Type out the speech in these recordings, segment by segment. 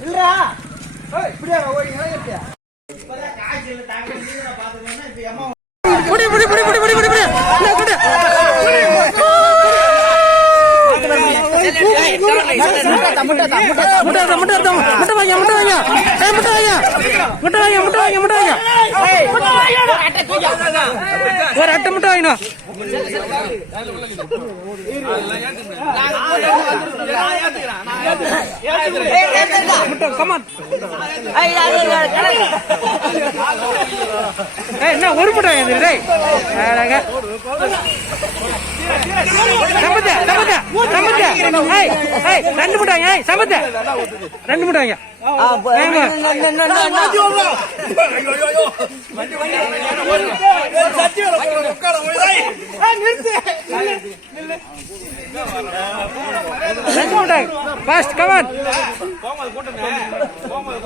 இல்லடா இப்படியா ஓடிங்க காய்ச்சல் தாங்க நீங்க பாத்துக்கோங்க இப்ப அம்மா புடி புடி புடி புடி புடி புடி புடி ஒரு அட்டை முட்டை வாங்கினா என்ன ஒரு முட்டை ரெண்டு முட்டாங்க சம்பத்த ரெண்டு முட்டாங்க ஃபர்ஸ்ட் கமான்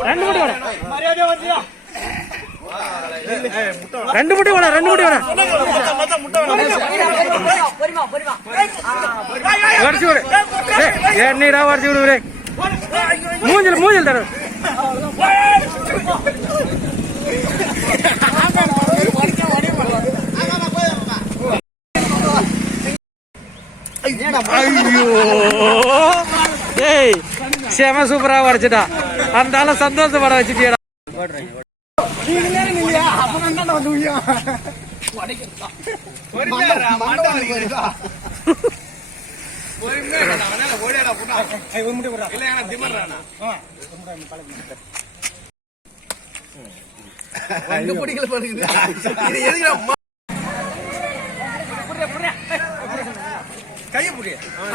ரெண்டு முட்டை ரெண்டு முட்டை வேணா ரெண்டு முட்டை வேணா வரிச்சு விடு என்னடா வரிச்சு விடு மூஞ்சல் மூஞ்சல் தர ஐயோ ஏய் செம சூப்பரா வரைச்சிட்டா அந்த ஆள சந்தோஷப்பட வச்சுட்டியடா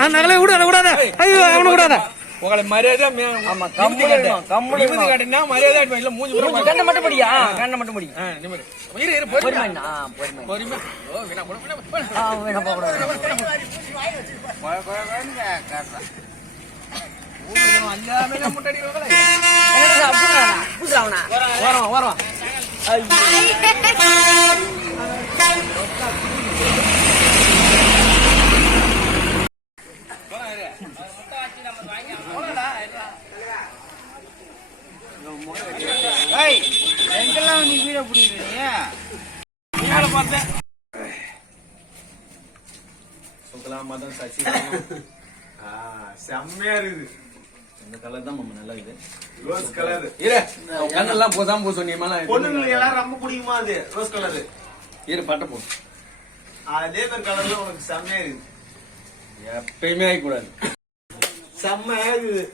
நகலை விடாத விடாத ஐயோ அவனு விடாத உங்களை மரியாதை காட்டினா மரியாதை கண்ணை மட்டும் படியா கண்ணை மட்டும் படி எங்கெல்லாம் நீ வீட பிடிக்கிறீங்க செம்மையா இருக்குது இந்த கலர் தான் நல்லா இருக்குது ரோஸ் கலர் கண்ணெல்லாம் போதாம போ சொன்னீங்க பொண்ணுங்களுக்கு எல்லாரும் ரொம்ப பிடிக்குமா அது ரோஸ் கலர் இரு பட்ட போ அதே மாதிரி கலர்ல உனக்கு செம்மையா இருக்குது எப்பயுமே ஆகக்கூடாது செம்மையா இருக்குது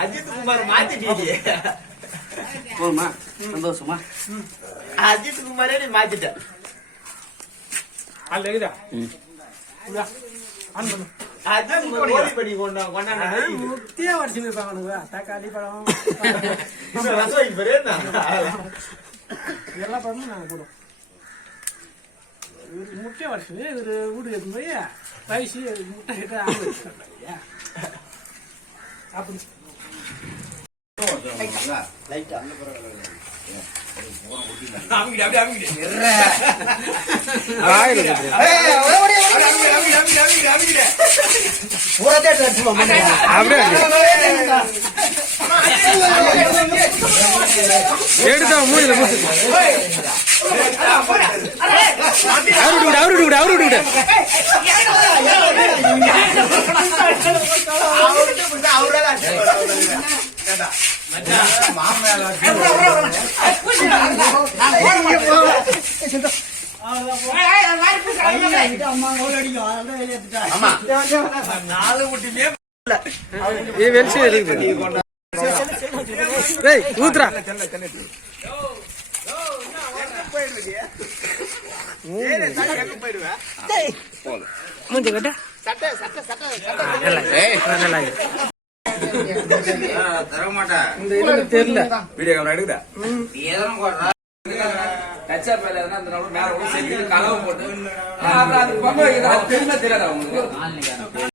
அஜித் குமார் மாத்திட்டீங்க போமா சந்தோஷமா அஜித் குமாரே நீ மாத்திட்ட முக்கிய வருஷம் தக்காளி பழம் எல்லா பழமும் நாங்க போடுவோம் முட்டை வருஷம் ஒரு வீடு எடுத்து போய் வயசு முட்டை கிட்ட அப்படி எடுத்தா மூஞ்சில அவரு ஊத்துறா மூஞ்சி கட்ட தெரியல வீடியோ கேமரா எடுக்குதா டச்சா மேல அந்த மேல கலவை போட்டு தெரியாதா உங்களுக்கு